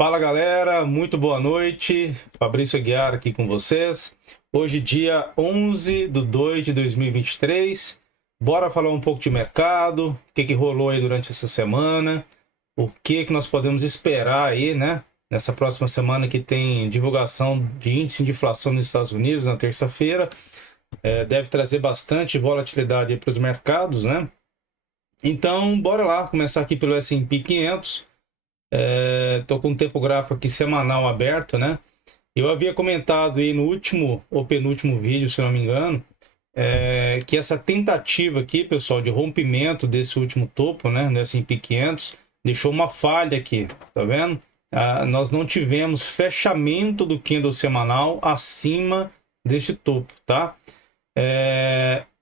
Fala galera, muito boa noite, Fabrício Aguiar aqui com vocês. Hoje dia 11 de 2 de 2023, bora falar um pouco de mercado, o que rolou aí durante essa semana, o que nós podemos esperar aí, né? Nessa próxima semana que tem divulgação de índice de inflação nos Estados Unidos na terça-feira, deve trazer bastante volatilidade para os mercados, né? Então, bora lá, começar aqui pelo S&P 500. Tô com um tempo gráfico aqui semanal aberto, né? Eu havia comentado aí no último ou penúltimo vídeo, se não me engano, que essa tentativa aqui, pessoal, de rompimento desse último topo, né, no S&P 500, deixou uma falha aqui, tá vendo? Nós não tivemos fechamento do candle semanal acima deste topo, tá?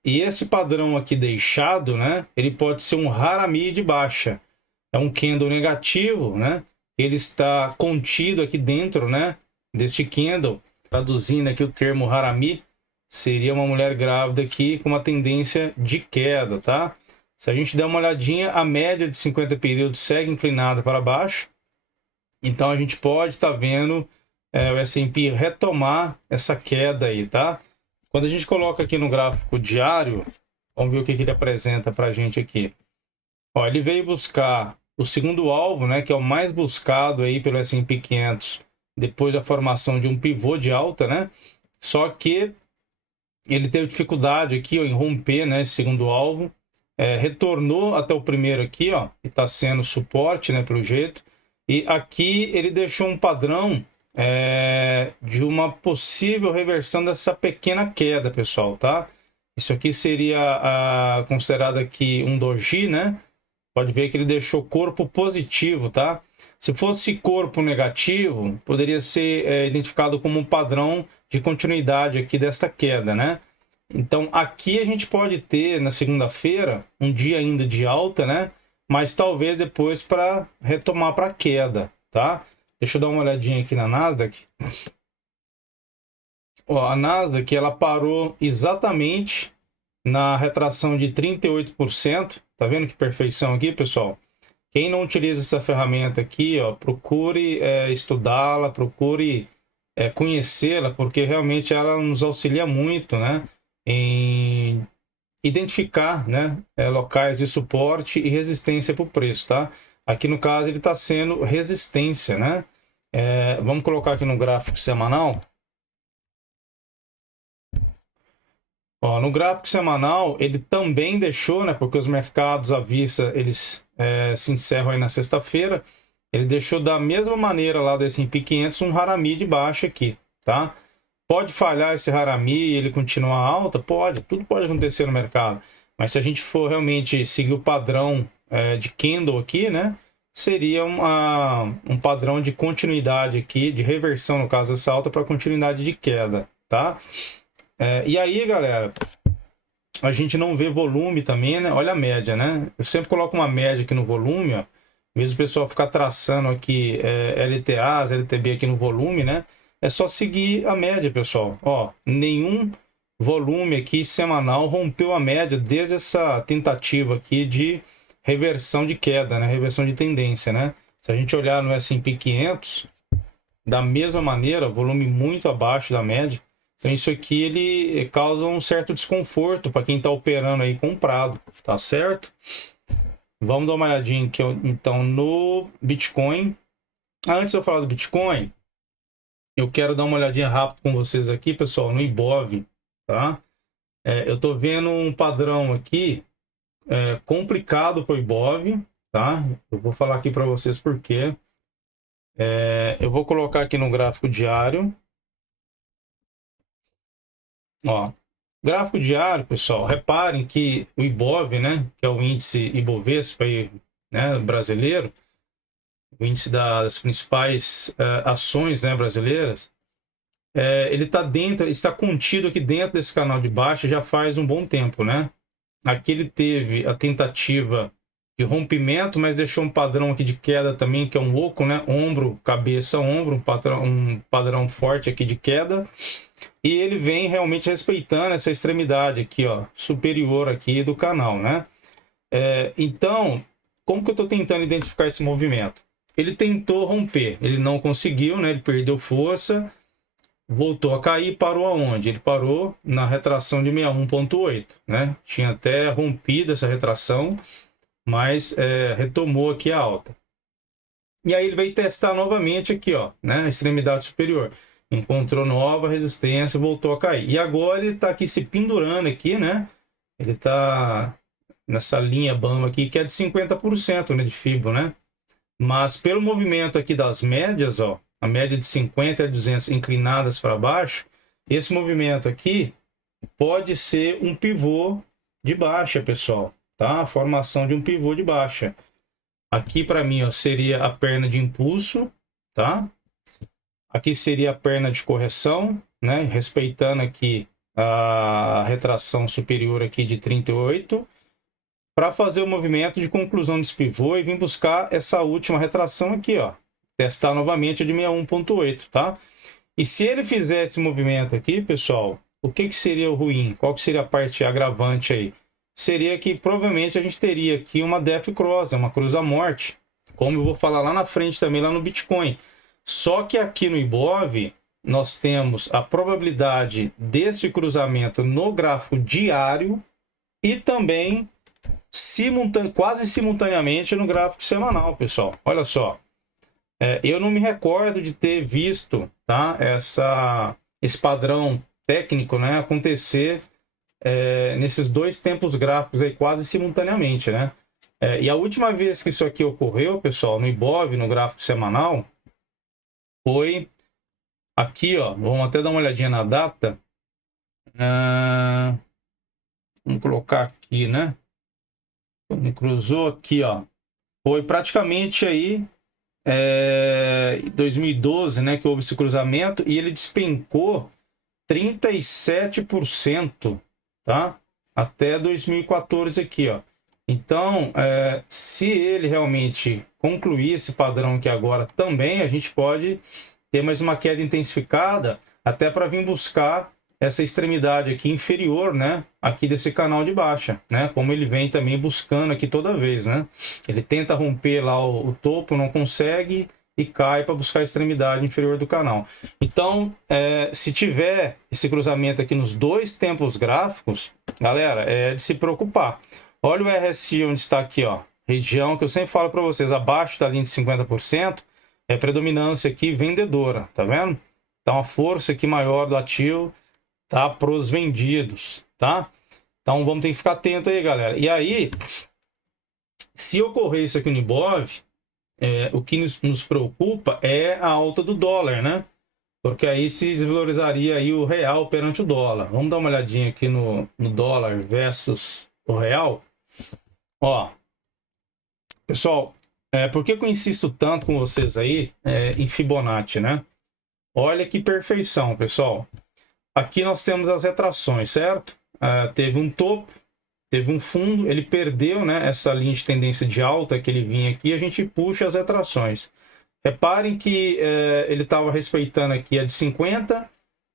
E esse padrão aqui deixado, né, ele pode ser um Harami de baixa. É um candle negativo, né? Ele está contido aqui dentro, né, deste candle. Traduzindo aqui o termo Harami, seria uma mulher grávida aqui com uma tendência de queda, tá? Se a gente der uma olhadinha, a média de 50 períodos segue inclinada para baixo. Então a gente pode estar vendo o S&P retomar essa queda aí, tá? Quando a gente coloca aqui no gráfico diário, vamos ver o que ele apresenta para a gente aqui. Ó, ele veio buscar o segundo alvo, né, que é o mais buscado aí pelo S&P 500 depois da formação de um pivô de alta, né? Só que ele teve dificuldade aqui ó, em romper, né, esse segundo alvo, retornou até o primeiro aqui, ó, que está sendo suporte, né, pelo jeito. E aqui ele deixou um padrão de uma possível reversão dessa pequena queda, pessoal, tá? Isso aqui seria considerado aqui um doji, né? Pode ver que ele deixou corpo positivo, tá? Se fosse corpo negativo, poderia ser identificado como um padrão de continuidade aqui desta queda, né? Então, aqui a gente pode ter, na segunda-feira, um dia ainda de alta, né? Mas talvez depois para retomar para queda, tá? Deixa eu dar uma olhadinha aqui na Nasdaq. Ó, a Nasdaq, ela parou exatamente na retração de 38%. Tá vendo que perfeição aqui, pessoal? Quem não utiliza essa ferramenta aqui, ó, procure estudá-la, procure conhecê-la, porque realmente ela nos auxilia muito, né, em identificar, né, locais de suporte e resistência para o preço, tá? Aqui no caso ele está sendo resistência, né? Vamos colocar aqui no gráfico semanal. Ó, no gráfico semanal, ele também deixou, né, porque os mercados à vista, eles se encerram aí na sexta-feira, ele deixou da mesma maneira lá do S&P 500 um Harami de baixa aqui, tá? Pode falhar esse Harami e ele continuar alta? Pode, tudo pode acontecer no mercado. Mas se a gente for realmente seguir o padrão de candle aqui, né, seria um padrão de continuidade aqui, de reversão, no caso dessa alta, para continuidade de queda, tá? E aí, galera, a gente não vê volume também, né? Olha a média, né? Eu sempre coloco uma média aqui no volume, ó. Mesmo o pessoal ficar traçando aqui LTAs, LTB aqui no volume, né? É só seguir a média, pessoal. Ó, nenhum volume aqui semanal rompeu a média desde essa tentativa aqui de reversão de queda, né? Reversão de tendência, né? Se a gente olhar no S&P 500, da mesma maneira, volume muito abaixo da média. Então isso aqui ele causa um certo desconforto para quem está operando aí comprado, tá certo? Vamos dar uma olhadinha aqui então no Bitcoin. Antes de eu falar do Bitcoin, eu quero dar uma olhadinha rápido com vocês aqui, pessoal, no Ibov, tá? Eu estou vendo um padrão aqui complicado para o Ibov, tá? Eu vou falar aqui para vocês por quê. Eu vou colocar aqui no gráfico diário. Ó, gráfico diário, pessoal, reparem que o Ibov, né, que é o índice Ibovespa aí, né, brasileiro, o índice das principais ações, né, brasileiras, ele está contido aqui dentro desse canal de baixa já faz um bom tempo, né? Aqui ele teve a tentativa de rompimento, mas deixou um padrão aqui de queda também, que é um oco, né? Ombro, cabeça, ombro, um padrão forte aqui de queda. E ele vem realmente respeitando essa extremidade aqui, ó, superior aqui do canal, né? Então, como que eu estou tentando identificar esse movimento? ele tentou romper, ele não conseguiu, né? Ele perdeu força, voltou a cair, parou aonde? Ele parou na retração de 61,8, né? Tinha até rompido essa retração, mas retomou aqui a alta. E aí ele veio testar novamente aqui, ó, né? A extremidade superior. Encontrou nova resistência, voltou a cair. E agora ele está aqui se pendurando aqui, né? Ele está nessa linha bamba aqui, que é de 50%, né, de FIBO, né? Mas pelo movimento aqui das médias, ó, a média de 50 a 200 inclinadas para baixo, esse movimento aqui pode ser um pivô de baixa, pessoal, tá? A formação de um pivô de baixa. Aqui para mim, ó, seria a perna de impulso, tá? Aqui seria a perna de correção, né? Respeitando aqui a retração superior aqui de 38, para fazer o movimento de conclusão desse pivô e vir buscar essa última retração aqui, ó. Testar novamente a de 61,8, tá? E se ele fizer esse movimento aqui, pessoal, o que seria o ruim? Qual que seria a parte agravante aí? Seria que provavelmente a gente teria aqui uma death cross, uma cruz à morte, como eu vou falar lá na frente também, lá no Bitcoin. Só que aqui no Ibov, nós temos a probabilidade desse cruzamento no gráfico diário e também quase simultaneamente no gráfico semanal, pessoal. Olha só. Eu não me recordo de ter visto, tá, esse padrão técnico, né, acontecer nesses dois tempos gráficos aí quase simultaneamente, né? E a última vez que isso aqui ocorreu, pessoal, no Ibov, no gráfico semanal, foi aqui, ó. Vamos até dar uma olhadinha na data. Vamos colocar aqui, né? Me cruzou aqui, ó. Foi praticamente aí 2012, né, que houve esse cruzamento e ele despencou 37%, tá? Até 2014 aqui, ó. Então, se ele realmente concluir esse padrão aqui agora também, a gente pode ter mais uma queda intensificada até para vir buscar essa extremidade aqui inferior, né, aqui desse canal de baixa, né, como ele vem também buscando aqui toda vez, né, ele tenta romper lá o topo, não consegue e cai para buscar a extremidade inferior do canal. Então, se tiver esse cruzamento aqui nos dois tempos gráficos, galera, é de se preocupar. Olha o RSI onde está aqui, ó, região que eu sempre falo para vocês, abaixo da linha de 50%, é predominância aqui vendedora, tá vendo? Então a força aqui maior do ativo tá para os vendidos, tá? Então vamos ter que ficar atento aí, galera. E aí, se ocorrer isso aqui no Ibov, o que nos preocupa é a alta do dólar, né? Porque aí se desvalorizaria aí o real perante o dólar. Vamos dar uma olhadinha aqui no dólar versus o real. Ó, pessoal, por que eu insisto tanto com vocês aí em Fibonacci, né? Olha que perfeição, pessoal. Aqui nós temos as retrações, certo? Teve um topo, teve um fundo, ele perdeu, né, essa linha de tendência de alta que ele vinha aqui, a gente puxa as retrações. Reparem que ele estava respeitando aqui a de 50,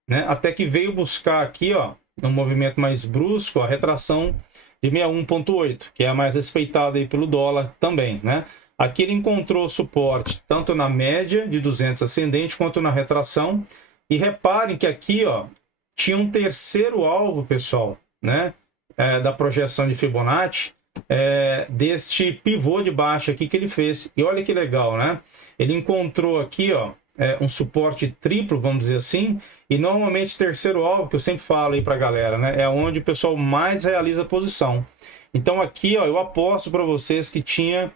né, até que veio buscar aqui, ó, no movimento mais brusco, a retração de 61,8, que é a mais respeitada aí pelo dólar também, né? Aqui ele encontrou suporte tanto na média de 200 ascendente quanto na retração. E reparem que aqui, ó, tinha um terceiro alvo, pessoal, né, da projeção de Fibonacci, deste pivô de baixa aqui que ele fez. E olha que legal, né? Ele encontrou aqui, ó, um suporte triplo, vamos dizer assim, e normalmente terceiro alvo, que eu sempre falo aí para a galera, né, é onde o pessoal mais realiza a posição. Então aqui, ó, eu aposto para vocês que tinha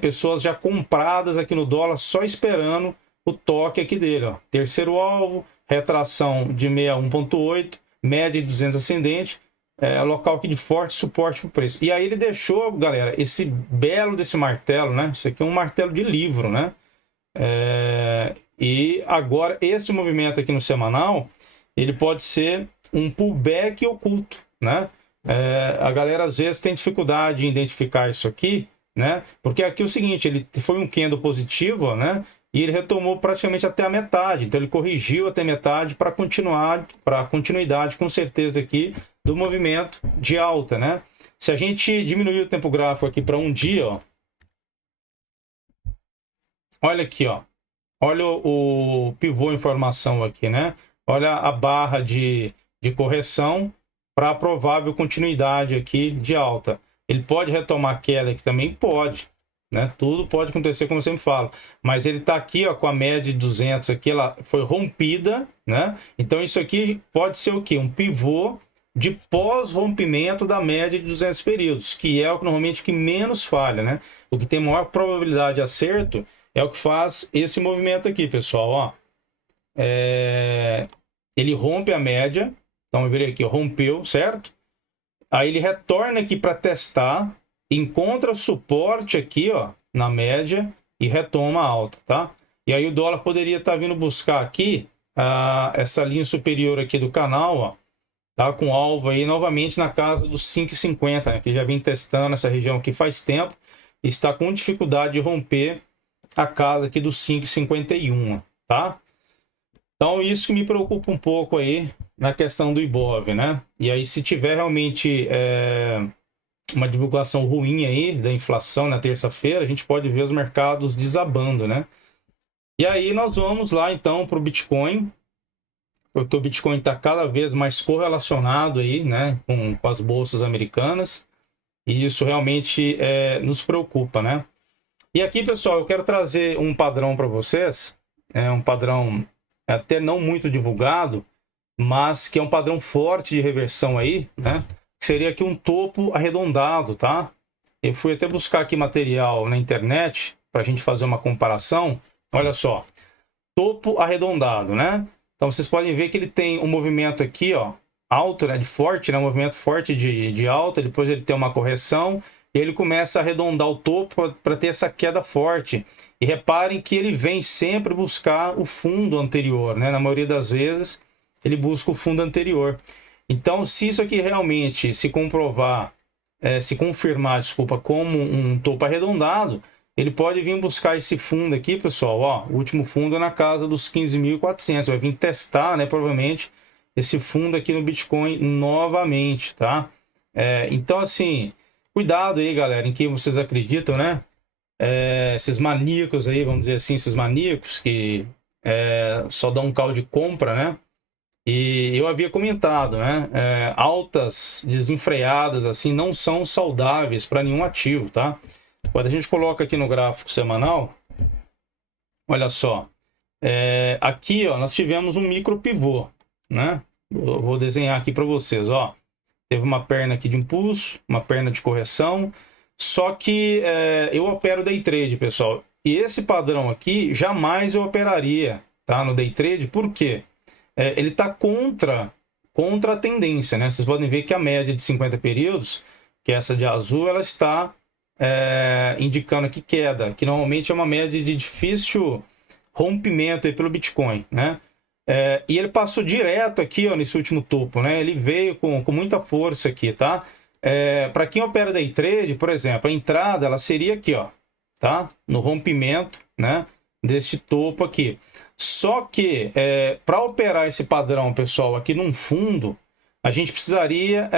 pessoas já compradas aqui no dólar, só esperando o toque aqui dele, ó. Terceiro alvo, retração de 61,8, média de 200 ascendente, local aqui de forte suporte para o preço. E aí ele deixou, galera, esse belo desse martelo, né? Isso aqui é um martelo de livro, né? E agora esse movimento aqui no semanal, ele pode ser um pullback oculto, né? A galera às vezes tem dificuldade em identificar isso aqui, né? Porque aqui é o seguinte, ele foi um candle positivo, né? E ele retomou praticamente até a metade, então ele corrigiu até metade para continuidade, com certeza, aqui do movimento de alta, né? Se a gente diminuir o tempo gráfico aqui para um dia, ó, olha aqui, ó. Olha o pivô informação aqui, né? Olha a barra de correção para a provável continuidade aqui de alta. Ele pode retomar queda aqui também? Pode, né? Tudo pode acontecer, como eu sempre falo. Mas ele está aqui, ó, com a média de 200 aqui, ela foi rompida, né? Então isso aqui pode ser o quê? Um pivô de pós-rompimento da média de 200 períodos, que é o que normalmente que menos falha, né? O que tem maior probabilidade de acerto é o que faz esse movimento aqui, pessoal, ó. Ele rompe a média, então eu verei aqui, rompeu, certo? Aí ele retorna aqui para testar, encontra suporte aqui, ó, na média e retoma a alta, tá? E aí o dólar poderia estar vindo buscar aqui essa linha superior aqui do canal, ó, tá? Com alvo aí novamente na casa dos 5,50, né? Que já vem testando essa região aqui faz tempo e está com dificuldade de romper a casa aqui dos 5,51, tá? Então, isso que me preocupa um pouco aí na questão do Ibov, né? E aí, se tiver realmente uma divulgação ruim aí da inflação na terça-feira, a gente pode ver os mercados desabando, né? E aí, nós vamos lá, então, para o Bitcoin, porque o Bitcoin está cada vez mais correlacionado aí, né, com as bolsas americanas, e isso realmente nos preocupa, né? E aqui, pessoal, eu quero trazer um padrão para vocês, um padrão até não muito divulgado, mas que é um padrão forte de reversão aí, né? Que seria aqui um topo arredondado, tá? Eu fui até buscar aqui material na internet para a gente fazer uma comparação. Olha só, topo arredondado, né? Então vocês podem ver que ele tem um movimento aqui, ó, alto, né? De forte, né? Um movimento forte de alta. Depois ele tem uma correção e ele começa a arredondar o topo para ter essa queda forte. E reparem que ele vem sempre buscar o fundo anterior, né? Na maioria das vezes ele busca o fundo anterior. Então, se isso aqui realmente se comprovar, se confirmar, desculpa, como um topo arredondado, ele pode vir buscar esse fundo aqui, pessoal, ó, o último fundo é na casa dos 15.400, vai vir testar, né, provavelmente, esse fundo aqui no Bitcoin novamente, tá? Então, assim, cuidado aí, galera, em quem vocês acreditam, né? Esses maníacos aí, vamos dizer assim, esses maníacos que só dão um call de compra, né? E eu havia comentado, né? Altas desenfreadas assim não são saudáveis para nenhum ativo, tá? Quando a gente coloca aqui no gráfico semanal, olha só, aqui, ó, nós tivemos um micro pivô, né? Eu vou desenhar aqui para vocês, ó. Teve uma perna aqui de impulso, uma perna de correção, só que eu opero day trade, pessoal. E esse padrão aqui jamais eu operaria, tá? No day trade, por quê? Ele está contra a tendência, né? Vocês podem ver que a média de 50 períodos, que é essa de azul, ela está indicando aqui queda, que normalmente é uma média de difícil rompimento aí pelo Bitcoin, né? E ele passou direto aqui, ó, nesse último topo, né? Ele veio com muita força aqui, tá? Para quem opera day trade, por exemplo, a entrada ela seria aqui, ó, tá? No rompimento, né? Desse topo aqui. Só que para operar esse padrão, pessoal, aqui num fundo, a gente precisaria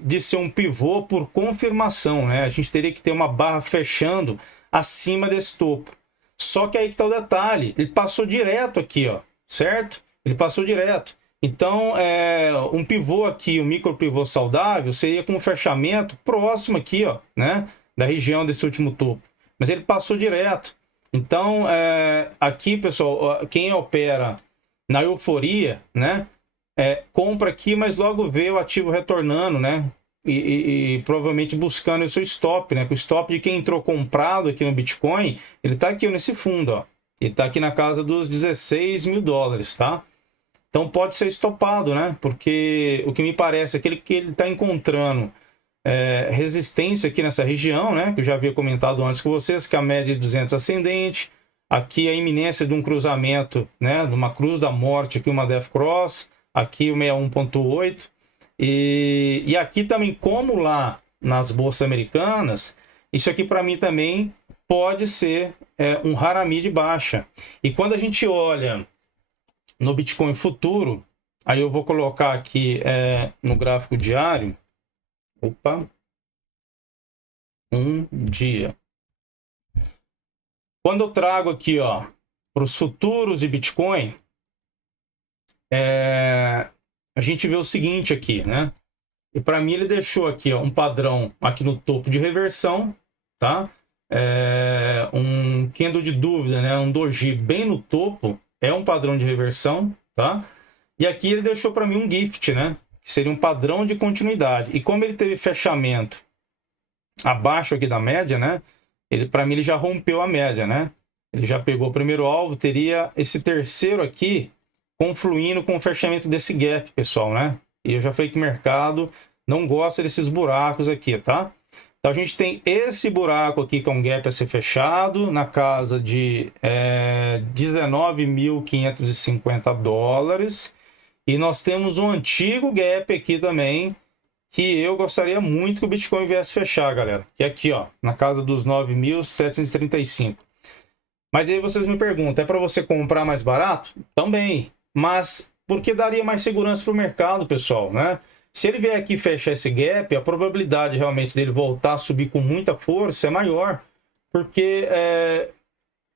de ser um pivô por confirmação, né? A gente teria que ter uma barra fechando acima desse topo. Só que aí que está o detalhe, ele passou direto aqui, ó, certo? Ele passou direto. Então, um pivô aqui, um micro pivô saudável, seria com um fechamento próximo aqui, ó, né? Da região desse último topo. Mas ele passou direto. Então, aqui, pessoal, quem opera na euforia, né? Compra aqui, mas logo vê o ativo retornando, né? E provavelmente buscando o seu stop, né? O stop de quem entrou comprado aqui no Bitcoin, ele tá aqui nesse fundo, ó. Ele tá aqui na casa dos 16 mil dólares, tá? Então pode ser estopado, né? Porque o que me parece é que ele está encontrando resistência aqui nessa região, né? Que eu já havia comentado antes com vocês, que é a média de 200 ascendente. Aqui a iminência de um cruzamento, né? De uma cruz da morte, aqui uma Death Cross. Aqui o 61.8. E aqui também, como lá nas bolsas americanas, isso aqui para mim também pode ser um Harami de baixa. E quando a gente olha no Bitcoin futuro, aí eu vou colocar aqui no gráfico diário, um dia. Quando eu trago aqui, ó, para os futuros de Bitcoin, a gente vê o seguinte aqui, né? E para mim ele deixou aqui, ó, um padrão aqui no topo de reversão, tá? Um candle de dúvida, né? Um doji bem no topo, é um padrão de reversão, tá? E aqui ele deixou para mim um gift, né? Que seria um padrão de continuidade. E como ele teve fechamento abaixo aqui da média, né? Para mim ele já rompeu a média, né? Ele já pegou o primeiro alvo, teria esse terceiro aqui confluindo com o fechamento desse gap, pessoal, né? E eu já falei que o mercado não gosta desses buracos aqui, tá? Então a gente tem esse buraco aqui que é um gap a ser fechado na casa de 19.550 dólares. E nós temos um antigo gap aqui também, que eu gostaria muito que o Bitcoin viesse fechar, galera. Que é aqui, ó, na casa dos 9.735. Mas aí vocês me perguntam, é para você comprar mais barato? Também. Mas por que daria mais segurança para o mercado, pessoal, né? Se ele vier aqui fechar esse gap, a probabilidade realmente dele voltar a subir com muita força é maior, porque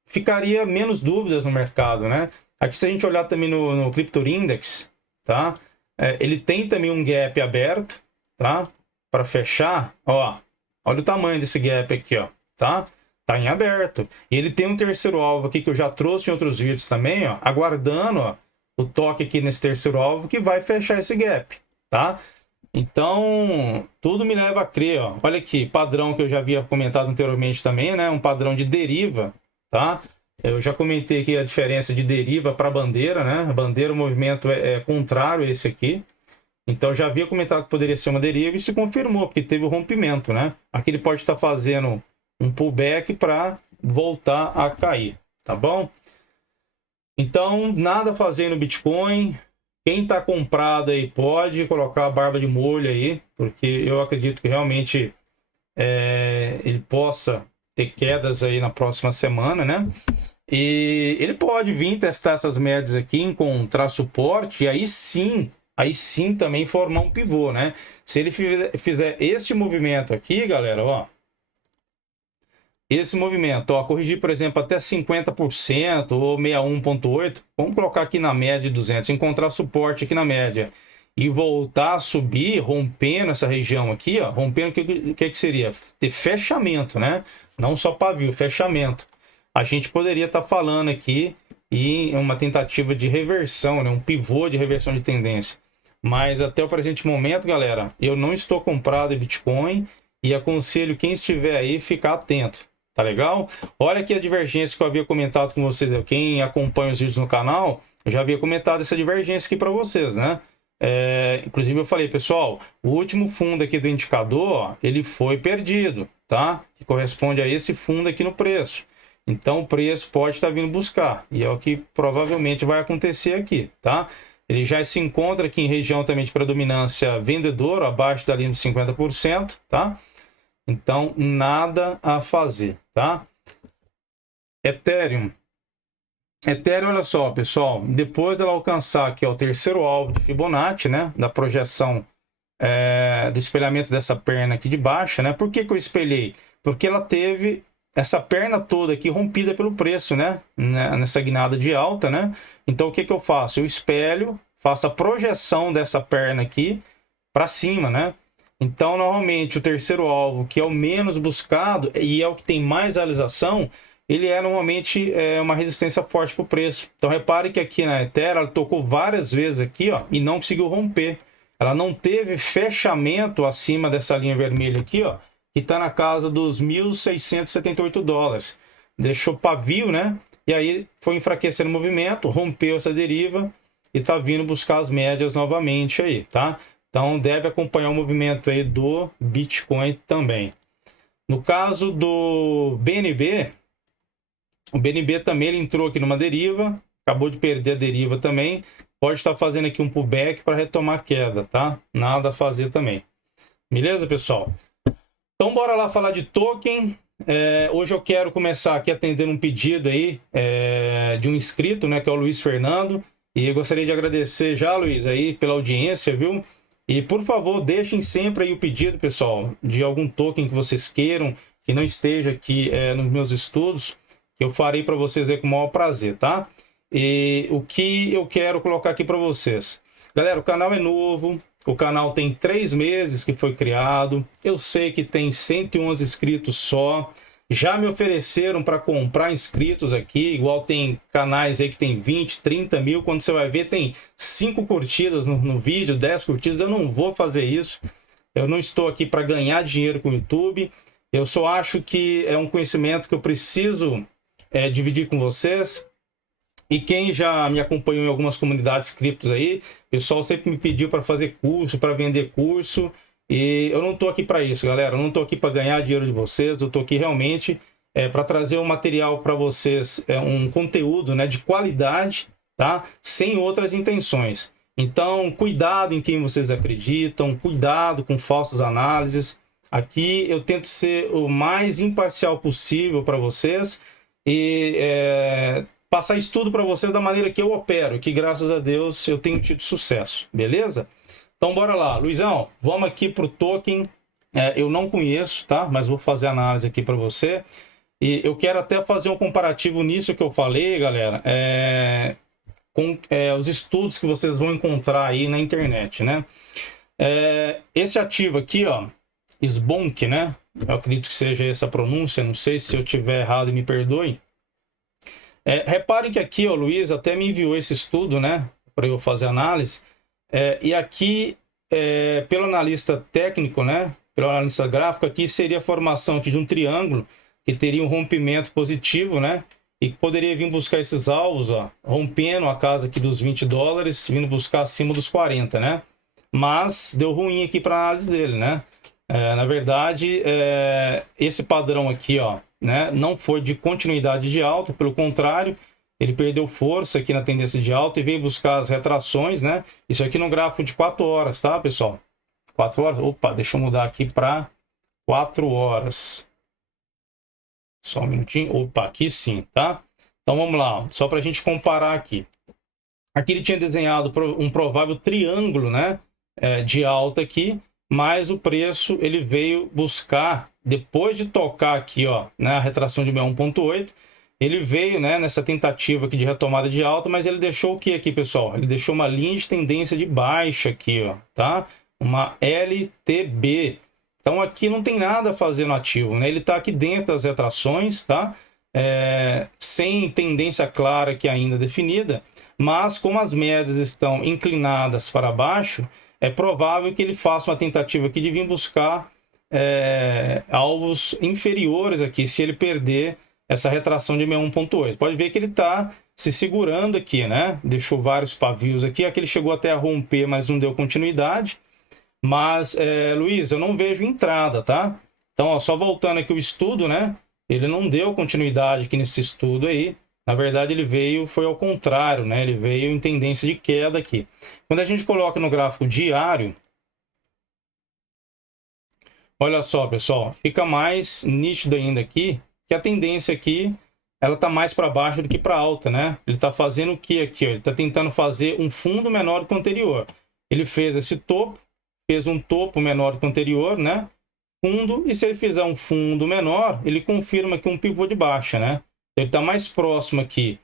ficaria menos dúvidas no mercado, né? Aqui se a gente olhar também no Crypto Index, tá? Ele tem também um gap aberto, tá? Para fechar, ó, olha o tamanho desse gap aqui, ó, tá? Tá em aberto. E ele tem um terceiro alvo aqui que eu já trouxe em outros vídeos também, ó, aguardando, ó, o toque aqui nesse terceiro alvo que vai fechar esse gap, tá? Então, tudo me leva a crer, ó. Olha aqui, padrão que eu já havia comentado anteriormente também, né? Um padrão de deriva, tá? Eu já comentei aqui a diferença de deriva para bandeira, né? A bandeira, o movimento é contrário a esse aqui. Então, já havia comentado que poderia ser uma deriva e se confirmou, porque teve o rompimento, né? Aqui ele pode estar fazendo um pullback para voltar a cair, tá bom? Então, nada a fazer no Bitcoin. Quem está comprado aí pode colocar a barba de molho aí, porque eu acredito que realmente ele possa ter quedas aí na próxima semana, né? E ele pode vir testar essas médias aqui, encontrar suporte e aí sim também formar um pivô, né? Se ele fizer este movimento aqui, galera, ó, esse movimento, ó, corrigir, por exemplo, até 50% ou 61,8%, vamos colocar aqui na média de 200, encontrar suporte aqui na média e voltar a subir, rompendo essa região aqui, ó, rompendo, o que seria? Ter fechamento, né? Não só pavio, fechamento. A gente poderia estar falando aqui em uma tentativa de reversão, né? Um pivô de reversão de tendência. Mas até o presente momento, galera, eu não estou comprado em Bitcoin e aconselho quem estiver aí ficar atento. Tá legal? Olha aqui a divergência que eu havia comentado com vocês. Quem acompanha os vídeos no canal, eu já havia comentado essa divergência aqui para vocês, né? Inclusive eu falei, pessoal, o último fundo aqui do indicador, ó, ele foi perdido, tá? Que corresponde a esse fundo aqui no preço. Então o preço pode estar vindo buscar. E é o que provavelmente vai acontecer aqui, tá? Ele já se encontra aqui em região também de predominância vendedora, abaixo da linha dos 50%, tá? Então, nada a fazer, tá? Ethereum, olha só, pessoal, depois dela alcançar aqui ó, o terceiro alvo de Fibonacci, né? Da projeção do espelhamento dessa perna aqui de baixa, né? Por que eu espelhei? Porque ela teve essa perna toda aqui rompida pelo preço, né? Nessa guinada de alta, né? Então, o que eu faço? Eu espelho, faço a projeção dessa perna aqui para cima, né? Então, normalmente, o terceiro alvo, que é o menos buscado e é o que tem mais realização, ele normalmente uma resistência forte para o preço. Então, repare que aqui na Ethereum, ela tocou várias vezes aqui, ó, e não conseguiu romper. Ela não teve fechamento acima dessa linha vermelha aqui, ó, que está na casa dos 1.678 dólares. Deixou pavio, né? E aí foi enfraquecendo o movimento, rompeu essa deriva e está vindo buscar as médias novamente aí, tá? Então, deve acompanhar o movimento aí do Bitcoin também. No caso do BNB, o BNB também ele entrou aqui numa deriva, acabou de perder a deriva também. Pode estar fazendo aqui um pullback para retomar a queda, tá? Nada a fazer também. Beleza, pessoal? Então, bora lá falar de token. Hoje eu quero começar aqui atendendo um pedido aí de um inscrito, né? Que é o Luiz Fernando. E eu gostaria de agradecer já, Luiz, aí pela audiência, viu? E, por favor, deixem sempre aí o pedido, pessoal, de algum token que vocês queiram, que não esteja aqui nos meus estudos, que eu farei para vocês aí com o maior prazer, tá? E o que eu quero colocar aqui para vocês. Galera, o canal é novo, o canal tem 3 meses que foi criado, eu sei que tem 111 inscritos só, já me ofereceram para comprar inscritos aqui, igual tem canais aí que tem 20, 30 mil, quando você vai ver tem 5 curtidas no vídeo, 10 curtidas, eu não vou fazer isso, eu não estou aqui para ganhar dinheiro com o YouTube, eu só acho que é um conhecimento que eu preciso dividir com vocês. E quem já me acompanhou em algumas comunidades criptos aí, o pessoal sempre me pediu para fazer curso, para vender curso. E eu não estou aqui para isso, galera. Eu não estou aqui para ganhar dinheiro de vocês. Eu estou aqui realmente para trazer um material para vocês, um conteúdo, né, de qualidade, tá? Sem outras intenções. Então, cuidado em quem vocês acreditam, cuidado com falsas análises. Aqui eu tento ser o mais imparcial possível para vocês e passar isso tudo para vocês da maneira que eu opero, que graças a Deus eu tenho tido sucesso, beleza? Então bora lá, Luizão, vamos aqui para o token, eu não conheço, tá? Mas vou fazer análise aqui para você, e eu quero até fazer um comparativo nisso que eu falei, galera, com os estudos que vocês vão encontrar aí na internet, né? Esse ativo aqui, ó, SBONK, né? Eu acredito que seja essa a pronúncia, não sei se eu tiver errado, me perdoe. Reparem que aqui, ó, o Luiz até me enviou esse estudo, né, para eu fazer análise, e aqui, pelo analista técnico, né, pelo analista gráfico, aqui seria a formação aqui de um triângulo, que teria um rompimento positivo, né, e que poderia vir buscar esses alvos, ó, rompendo a casa aqui dos $20, vindo buscar acima dos 40, né, mas deu ruim aqui para a análise dele, né, na verdade, esse padrão aqui, ó, né, não foi de continuidade de alta, pelo contrário, ele perdeu força aqui na tendência de alta e veio buscar as retrações, né? Isso aqui no gráfico de 4 horas, tá, pessoal? 4 horas, opa, deixa eu mudar aqui para 4 horas. Só um minutinho, opa, aqui sim, tá? Então vamos lá, só para a gente comparar aqui. Aqui ele tinha desenhado um provável triângulo, né, de alta aqui, mas o preço ele veio buscar, depois de tocar aqui, ó, né, a retração de 61,8, ele veio, né, nessa tentativa aqui de retomada de alta, mas ele deixou o que aqui, pessoal? Ele deixou uma linha de tendência de baixa aqui, ó, tá? Uma LTB. Então aqui não tem nada a fazer no ativo, né? Ele tá aqui dentro das retrações, tá? Sem tendência clara aqui ainda definida, mas como as médias estão inclinadas para baixo, é provável que ele faça uma tentativa aqui de vir buscar alvos inferiores aqui, se ele perder essa retração de 61,8. Pode ver que ele está se segurando aqui, né? Deixou vários pavios aqui. Aqui ele chegou até a romper, mas não deu continuidade. Mas, Luiz, eu não vejo entrada, tá? Então, ó, só voltando aqui o estudo, né? Ele não deu continuidade aqui nesse estudo aí. Na verdade, ele veio, foi ao contrário, né? Ele veio em tendência de queda aqui. Quando a gente coloca no gráfico diário, olha só, pessoal, fica mais nítido ainda aqui que a tendência aqui, ela tá mais para baixo do que para alta, né? Ele tá fazendo o que aqui, ó? Ele tá tentando fazer um fundo menor do que o anterior. Ele fez esse topo, fez um topo menor do que o anterior, né? Fundo, e se ele fizer um fundo menor, ele confirma aqui um pivô de baixa, né? Ele está mais próximo aqui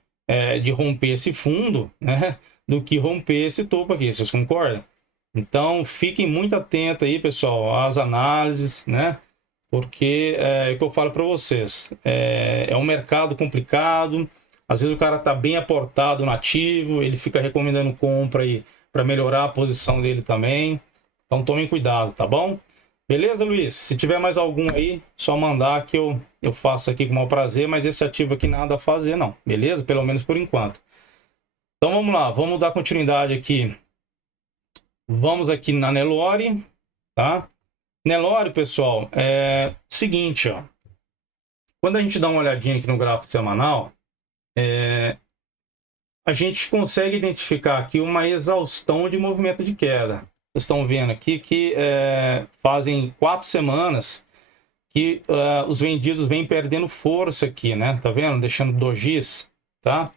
de romper esse fundo, né, do que romper esse topo aqui, vocês concordam? Então, fiquem muito atentos aí, pessoal, às análises, né, porque é o que eu falo para vocês, é um mercado complicado, às vezes o cara está bem aportado no ativo, ele fica recomendando compra aí para melhorar a posição dele também, então tomem cuidado, tá bom? Beleza, Luiz? Se tiver mais algum aí, só mandar que eu faço aqui com o maior prazer, mas esse ativo aqui nada a fazer não, beleza? Pelo menos por enquanto. Então vamos lá, vamos dar continuidade aqui. Vamos aqui na Nelore, tá? Nelore, pessoal, seguinte, ó. Quando a gente dá uma olhadinha aqui no gráfico semanal, a gente consegue identificar aqui uma exaustão de movimento de queda. Vocês estão vendo aqui que fazem 4 semanas que os vendidos vêm perdendo força aqui, né? Tá vendo? Deixando dojis, tá?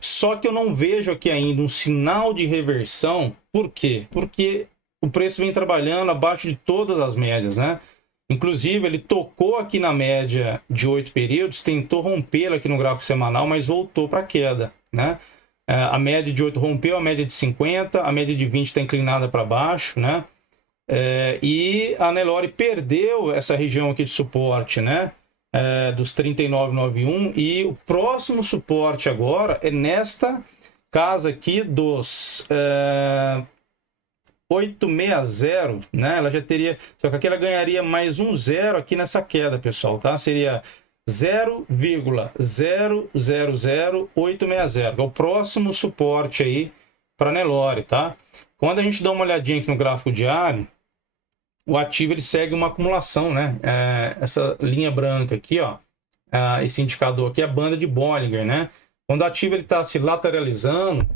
Só que eu não vejo aqui ainda um sinal de reversão. Por quê? Porque o preço vem trabalhando abaixo de todas as médias, né? Inclusive, ele tocou aqui na média de 8 períodos, tentou rompê-la aqui no gráfico semanal, mas voltou para queda, né? A média de 8 rompeu, a média de 50, a média de 20 está inclinada para baixo, né? E a Nelore perdeu essa região aqui de suporte, né? Dos 39,91, e o próximo suporte agora é nesta casa aqui dos 860, né? Ela já teria, só que aqui ela ganharia mais um zero aqui nessa queda, pessoal, tá? Seria 0,000860, que é o próximo suporte aí para Nelore, tá? Quando a gente dá uma olhadinha aqui no gráfico diário, o ativo ele segue uma acumulação, né? Essa linha branca aqui, ó, esse indicador aqui é a banda de Bollinger, né? Quando o ativo ele está se lateralizando,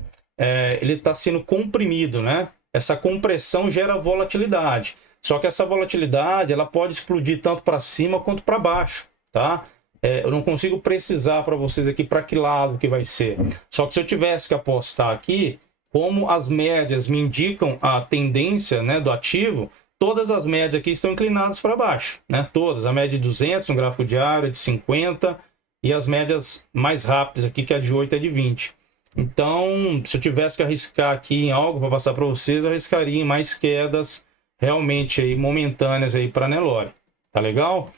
ele está sendo comprimido, né? Essa compressão gera volatilidade. Só que essa volatilidade ela pode explodir tanto para cima quanto para baixo, tá? Eu não consigo precisar para vocês aqui para que lado que vai ser. Só que se eu tivesse que apostar aqui, como as médias me indicam a tendência, né, do ativo, todas as médias aqui estão inclinadas para baixo, né? Todas. A média de 200 no gráfico diário, é de 50, e as médias mais rápidas aqui, que é de 8, é de 20. Então, se eu tivesse que arriscar aqui em algo para passar para vocês, eu arriscaria em mais quedas realmente aí momentâneas aí para Nelore. Tá legal?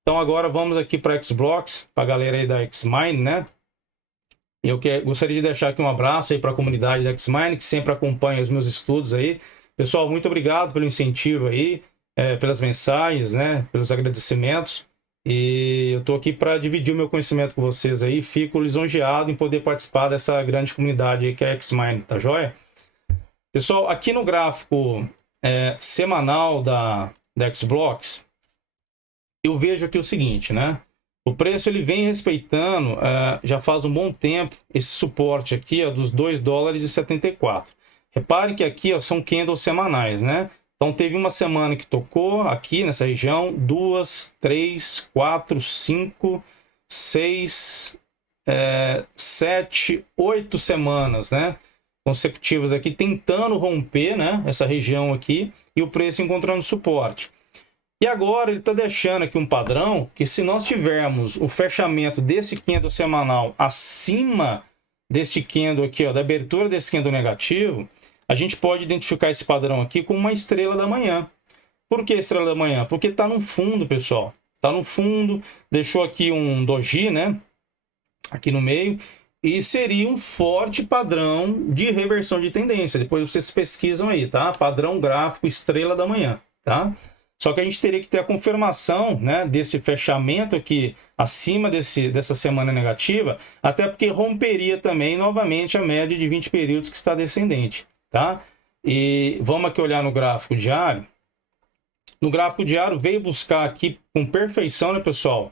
Então agora vamos aqui para Xblocks, para a galera aí da Xmine, né? Eu gostaria de deixar aqui um abraço aí para a comunidade da Xmine, que sempre acompanha os meus estudos aí. Pessoal, muito obrigado pelo incentivo aí, pelas mensagens, né? Pelos agradecimentos. E eu estou aqui para dividir o meu conhecimento com vocês aí. Fico lisonjeado em poder participar dessa grande comunidade aí que é a Xmine, tá joia? Pessoal, aqui no gráfico semanal da Xblocks, eu vejo aqui o seguinte, né? O preço ele vem respeitando, já faz um bom tempo, esse suporte aqui, ó, dos 2 dólares e 74. Reparem que aqui, ó, são candles semanais, né? Então teve uma semana que tocou aqui nessa região, 2, 3, 4, 5, 6, 7, 8 semanas, né? Consecutivas aqui, tentando romper, né, essa região aqui, e o preço encontrando suporte. E agora ele está deixando aqui um padrão que, se nós tivermos o fechamento desse candle semanal acima deste candle aqui, ó, da abertura desse candle negativo, a gente pode identificar esse padrão aqui como uma estrela da manhã. Por que estrela da manhã? Porque está no fundo, pessoal. Está no fundo, deixou aqui um doji, né, aqui no meio, e seria um forte padrão de reversão de tendência. Depois vocês pesquisam aí, tá? Padrão gráfico estrela da manhã, tá? Só que a gente teria que ter a confirmação, né, desse fechamento aqui acima dessa semana negativa, até porque romperia também novamente a média de 20 períodos que está descendente, tá? E vamos aqui olhar no gráfico diário. No gráfico diário veio buscar aqui com perfeição, né, pessoal,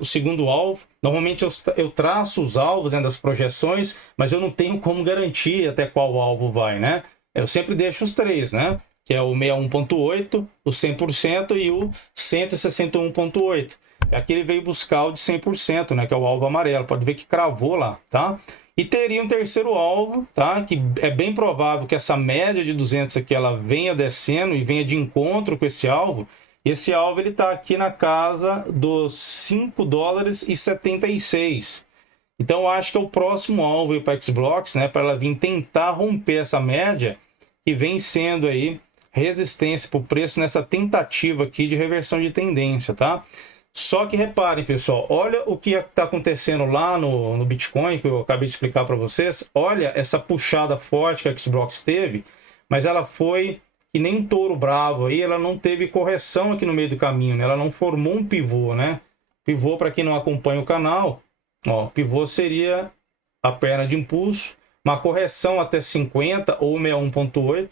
o segundo alvo. Normalmente eu traço os alvos, né, das projeções, mas eu não tenho como garantir até qual alvo vai, né? Eu sempre deixo os três, né? Que é o 61.8, o 100% e o 161.8. Aqui ele veio buscar o de 100%, né, que é o alvo amarelo. Pode ver que cravou lá, tá? E teria um terceiro alvo, tá? Que é bem provável que essa média de 200 aqui ela venha descendo e venha de encontro com esse alvo. Esse alvo ele tá aqui na casa dos 5 dólares e 76. Então eu acho que é o próximo alvo para a Xblocks, né, para ela vir tentar romper essa média que vem sendo aí resistência para o preço nessa tentativa aqui de reversão de tendência, tá? Só que reparem, pessoal, olha o que está acontecendo lá no Bitcoin, que eu acabei de explicar para vocês. Olha essa puxada forte que a Xblocks teve, mas ela foi que nem um touro bravo aí, ela não teve correção aqui no meio do caminho, né? Ela não formou um pivô, né? Pivô, para quem não acompanha o canal, ó, pivô seria a perna de impulso, uma correção até 50 ou 61.8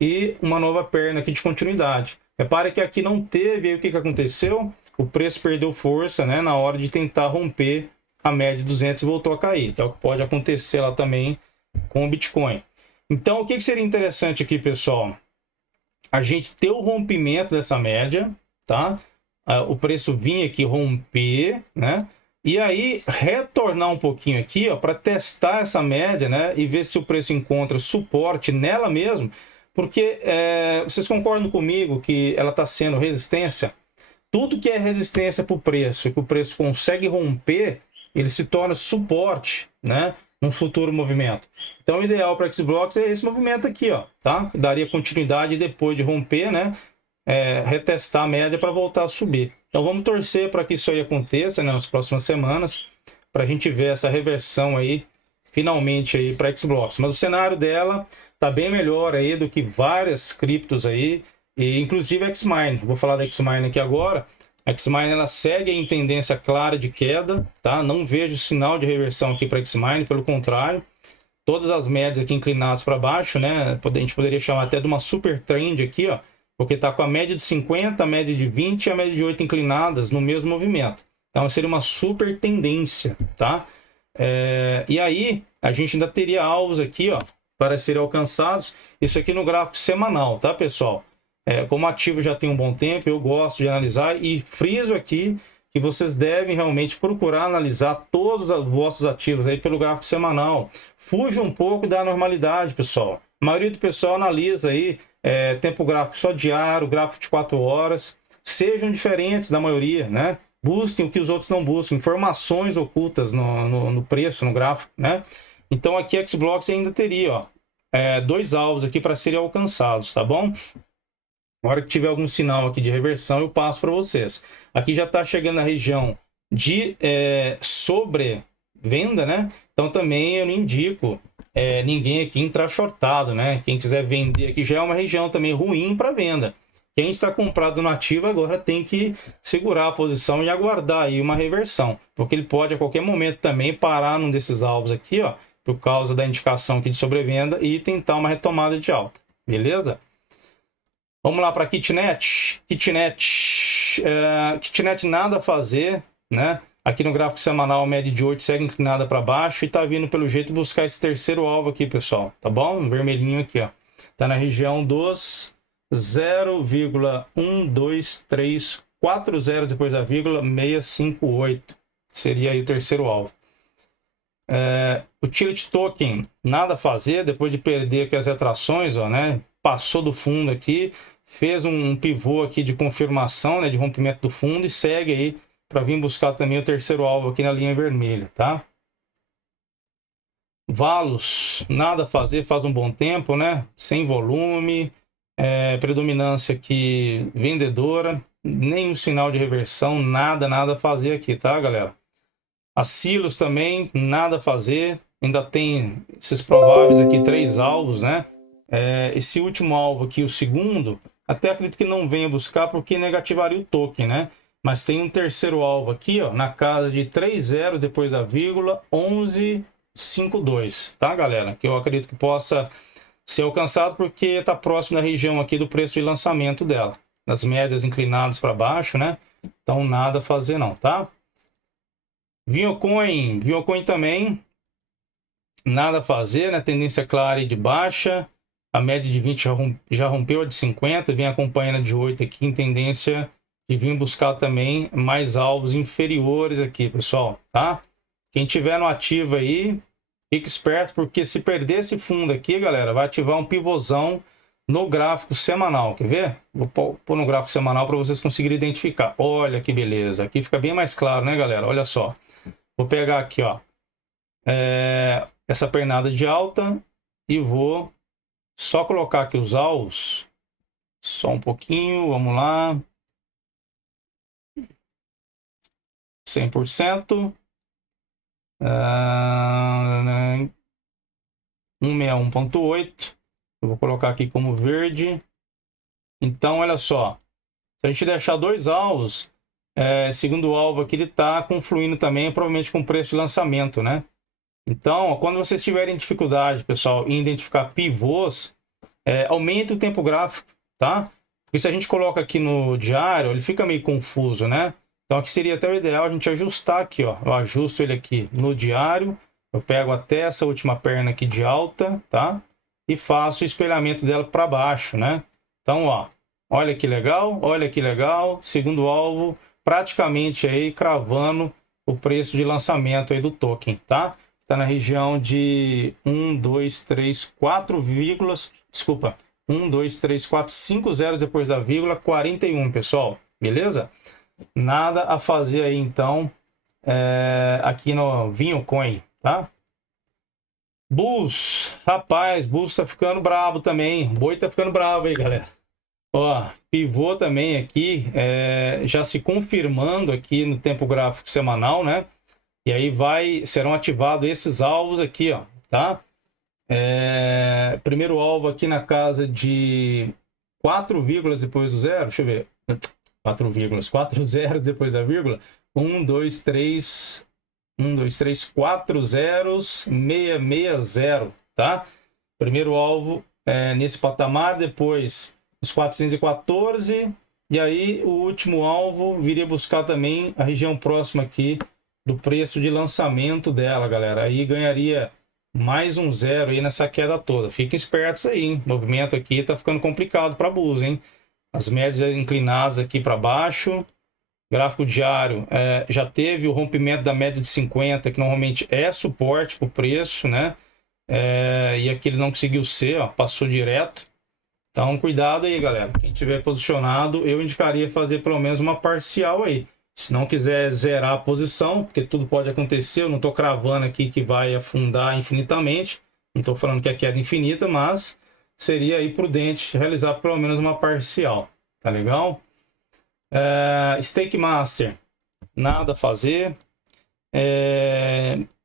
e uma nova perna aqui de continuidade. Repare que aqui não teve, aí o que aconteceu? O preço perdeu força, né, na hora de tentar romper a média de 200 e voltou a cair. É o que pode acontecer lá também com o Bitcoin. Então, o que seria interessante aqui, pessoal? A gente ter o rompimento dessa média, tá? O preço vir aqui romper, né? E aí retornar um pouquinho aqui, ó, para testar essa média, né, e ver se o preço encontra suporte nela mesmo, Porque vocês concordam comigo que ela está sendo resistência? Tudo que é resistência para o preço e que o preço consegue romper, ele se torna suporte, né, num futuro movimento. Então, o ideal para Xblocks é esse movimento aqui, ó, tá? Daria continuidade depois de romper, né? Retestar a média para voltar a subir. Então, vamos torcer para que isso aí aconteça, né, nas próximas semanas, para a gente ver essa reversão aí, finalmente aí para Xblocks. Mas o cenário dela tá bem melhor aí do que várias criptos aí, e inclusive a Xmine. Vou falar da Xmine aqui agora. A Xmine ela segue em tendência clara de queda, tá? Não vejo sinal de reversão aqui para a Xmine, pelo contrário, todas as médias aqui inclinadas para baixo, né? A gente poderia chamar até de uma super trend aqui, ó, porque tá com a média de 50, a média de 20 e a média de 8 inclinadas no mesmo movimento. Então seria uma super tendência, tá? E aí a gente ainda teria alvos aqui, ó, para serem alcançados. Isso aqui no gráfico semanal, tá, pessoal? Como ativo já tem um bom tempo, eu gosto de analisar e friso aqui que vocês devem realmente procurar analisar todos os vossos ativos aí pelo gráfico semanal. Fuja um pouco da normalidade, pessoal. A maioria do pessoal analisa aí tempo gráfico só diário, gráfico de 4 horas. Sejam diferentes da maioria, né? Busquem o que os outros não buscam, informações ocultas no preço, no gráfico, né? Então aqui a Xblocks ainda teria, ó, 2 alvos aqui para serem alcançados, tá bom? Na hora que tiver algum sinal aqui de reversão, eu passo para vocês. Aqui já está chegando na região de sobrevenda, né? Então também eu não indico ninguém aqui entrar shortado, né? Quem quiser vender aqui já é uma região também ruim para venda. Quem está comprado no ativo agora tem que segurar a posição e aguardar aí uma reversão, porque ele pode a qualquer momento também parar num desses alvos aqui, ó, por causa da indicação aqui de sobrevenda e tentar uma retomada de alta, beleza? Vamos lá para Kitnet. Kitnet nada a fazer, né? Aqui no gráfico semanal, a média de 8 segue inclinada para baixo e tá vindo pelo jeito buscar esse terceiro alvo aqui, pessoal, tá bom? Vermelhinho aqui, ó. Tá na região dos 0,12340 depois da vírgula 658. Seria aí o terceiro alvo. Utility Token, nada a fazer depois de perder aqui as retrações, ó, né? Passou do fundo aqui, fez um pivô aqui de confirmação, né, de rompimento do fundo e segue aí para vir buscar também o terceiro alvo aqui na linha vermelha, tá? Valos, nada a fazer, faz um bom tempo, né? Sem volume, predominância aqui vendedora, nenhum sinal de reversão, nada a fazer aqui, tá, galera? A Silos também, nada a fazer, ainda tem esses prováveis aqui 3 alvos, né? Esse último alvo aqui, o segundo, até acredito que não venha buscar porque negativaria o token, né? Mas tem um terceiro alvo aqui, ó, na casa de 3 zeros depois da vírgula 1152, tá, galera? Que eu acredito que possa ser alcançado porque está próximo da região aqui do preço de lançamento dela, das médias inclinadas para baixo, né? Então nada a fazer não, tá? Vinhocoin também nada a fazer, né? Tendência clara e de baixa. A média de 20 já rompeu a de 50, vem acompanhando a de 8 aqui em tendência de vir buscar também mais alvos inferiores aqui, pessoal, tá? Quem tiver no ativo aí, fique esperto, porque se perder esse fundo aqui, galera, vai ativar um pivôzão no gráfico semanal. Quer ver? Vou pôr no gráfico semanal para vocês conseguirem identificar. Olha que beleza. Aqui fica bem mais claro, né, galera? Olha só. Vou pegar aqui, ó, essa pernada de alta e vou só colocar aqui os alvos. Só um pouquinho, vamos lá. 100%. 161.8. Eu vou colocar aqui como verde. Então, olha só. Se a gente deixar 2 alvos, segundo o alvo aqui, ele está confluindo também, provavelmente com preço de lançamento, né? Então, quando vocês tiverem dificuldade, pessoal, em identificar pivôs, aumente o tempo gráfico, tá? Porque se a gente coloca aqui no diário, ele fica meio confuso, né? Então, aqui seria até o ideal a gente ajustar aqui, ó. Eu ajusto ele aqui no diário, eu pego até essa última perna aqui de alta, tá? E faço o espelhamento dela para baixo, né? Então, ó, olha que legal, segundo alvo, praticamente aí cravando o preço de lançamento aí do token, tá? Tá na região de 4 1, 2, 3, 4, 5 zeros depois da vírgula, 41, pessoal. Beleza? Nada a fazer aí, então, aqui no Vinhocoin, tá? Bulls, rapaz, Bulls tá ficando brabo também. Boi tá ficando bravo aí, galera. Ó, pivô também aqui, já se confirmando aqui no tempo gráfico semanal, né? E aí serão ativados esses alvos aqui, ó, tá? Primeiro alvo aqui na casa de 4 vírgulas depois do zero, deixa eu ver. 4 vírgulas, 4 zeros depois da vírgula. 1, 2, 3, 4 zeros, 660, tá? Primeiro alvo nesse patamar, depois os 414, e aí o último alvo viria buscar também a região próxima aqui do preço de lançamento dela, galera. Aí ganharia mais um zero aí nessa queda toda. Fiquem espertos aí, hein? O movimento aqui tá ficando complicado para Bulls, hein? As médias inclinadas aqui para baixo. Gráfico diário já teve o rompimento da média de 50, que normalmente é suporte para o preço, né? E aqui ele não conseguiu ser, ó, passou direto. Então, cuidado aí, galera. Quem tiver posicionado, eu indicaria fazer pelo menos uma parcial aí. Se não quiser zerar a posição, porque tudo pode acontecer, eu não estou cravando aqui que vai afundar infinitamente. Não estou falando que é queda infinita, mas seria aí prudente realizar pelo menos uma parcial. Tá legal? Stake Master, nada a fazer.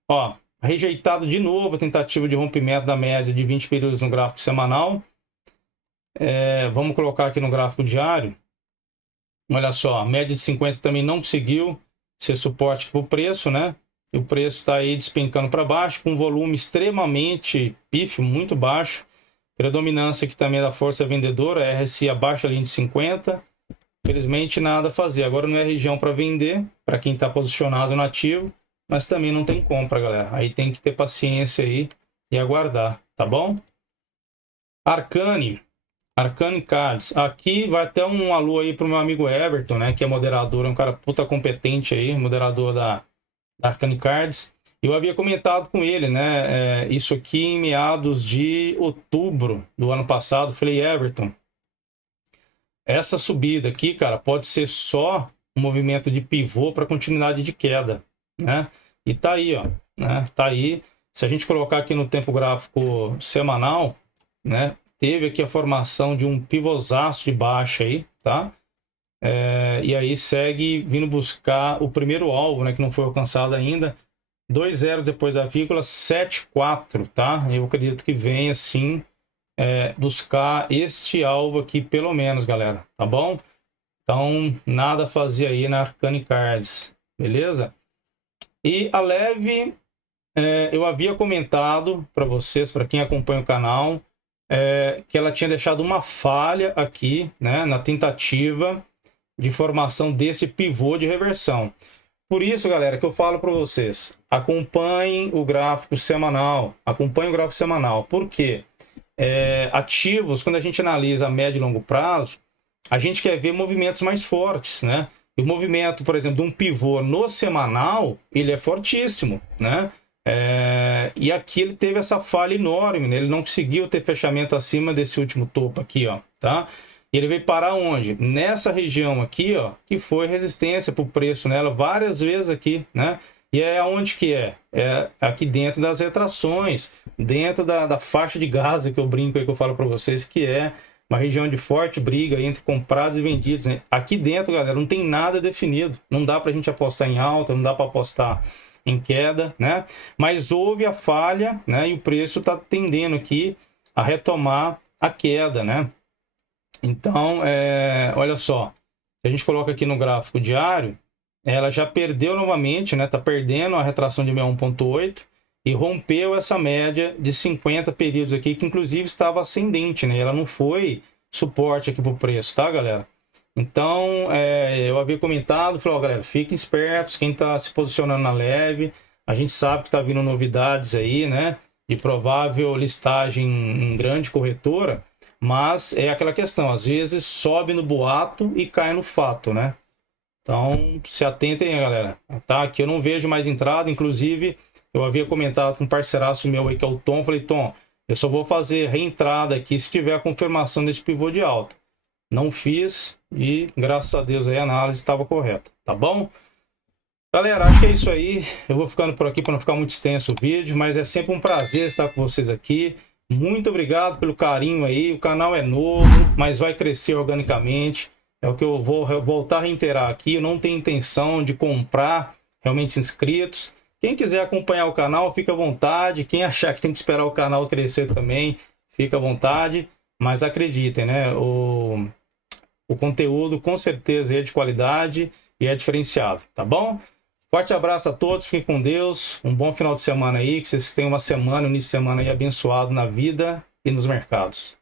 Ó, rejeitado de novo a tentativa de rompimento da média de 20 períodos no gráfico semanal. Vamos colocar aqui no gráfico diário. Olha só, a média de 50 também não conseguiu ser suporte para o preço, né? E o preço está aí despencando para baixo, com volume extremamente pífio, muito baixo. Predominância aqui também da força vendedora, RSI abaixo da linha de 50. Infelizmente, nada a fazer. Agora não é região para vender, para quem está posicionado no ativo, mas também não tem compra, galera. Aí tem que ter paciência aí e aguardar, tá bom? Arcane Cards. Aqui vai até um alô aí pro meu amigo Everton, né? Que é moderador, é um cara puta competente aí, moderador da Arcane Cards. Eu havia comentado com ele, né? Isso aqui em meados de outubro do ano passado. Falei, Everton, essa subida aqui, cara, pode ser só um movimento de pivô para continuidade de queda, né? E tá aí, ó, né? Tá aí. Se a gente colocar aqui no tempo gráfico semanal, né? Teve aqui a formação de um pivôzaço de baixa aí, tá? E aí segue vindo buscar o primeiro alvo, né? Que não foi alcançado ainda. 2 zeros depois da vírgula, 7,4, tá? Eu acredito que venha, sim, buscar este alvo aqui, pelo menos, galera, tá bom? Então, nada a fazer aí na Arcane Cards, beleza? E a Leve, eu havia comentado para vocês, para quem acompanha o canal, que ela tinha deixado uma falha aqui, né, na tentativa de formação desse pivô de reversão. Por isso, galera, que eu falo para vocês, acompanhem o gráfico semanal, Por quê? Ativos, quando a gente analisa a médio e longo prazo, a gente quer ver movimentos mais fortes, né? E o movimento, por exemplo, de um pivô no semanal, ele é fortíssimo, né? E aqui ele teve essa falha enorme, né? Ele não conseguiu ter fechamento acima desse último topo aqui, ó, tá? E ele veio parar onde? Nessa região aqui, ó, que foi resistência para o preço nela várias vezes aqui, né? E aonde que é? É aqui dentro das retrações, dentro da faixa de Gaza que eu brinco aí, que eu falo para vocês, que é uma região de forte briga entre comprados e vendidos, né? Aqui dentro, galera, não tem nada definido. Não dá para a gente apostar em alta, não dá para apostar em queda, né? Mas houve a falha, né? E o preço está tendendo aqui a retomar a queda, né? Então, olha só, se a gente coloca aqui no gráfico diário, ela já perdeu novamente, né? Tá perdendo a retração de 61,8 e rompeu essa média de 50 períodos aqui, que inclusive estava ascendente, né? Ela não foi suporte aqui para o preço, tá, galera? Então, eu havia comentado, falei, ó, galera, fiquem espertos, quem está se posicionando na Leve, a gente sabe que tá vindo novidades aí, né? De provável listagem em grande corretora, mas é aquela questão, às vezes sobe no boato e cai no fato, né? Então, se atentem aí, galera, tá? Aqui eu não vejo mais entrada, inclusive, eu havia comentado com um parceiraço meu aí, que é o Tom, falei, Tom, Eu só vou fazer reentrada aqui se tiver a confirmação desse pivô de alta. Não fiz e, graças a Deus, aí a análise estava correta, tá bom? Galera, acho que é isso aí. Eu vou ficando por aqui para não ficar muito extenso o vídeo, mas é sempre um prazer estar com vocês aqui. Muito obrigado pelo carinho aí. O canal é novo, mas vai crescer organicamente. É o que eu vou voltar a reiterar aqui. Eu não tenho intenção de comprar realmente inscritos. Quem quiser acompanhar o canal, fica à vontade. Quem achar que tem que esperar o canal crescer também, fica à vontade. Mas acreditem, né? O conteúdo com certeza é de qualidade e é diferenciado, tá bom? Forte abraço a todos, fiquem com Deus, um bom final de semana aí, que vocês tenham uma semana, um início de semana aí abençoado na vida e nos mercados.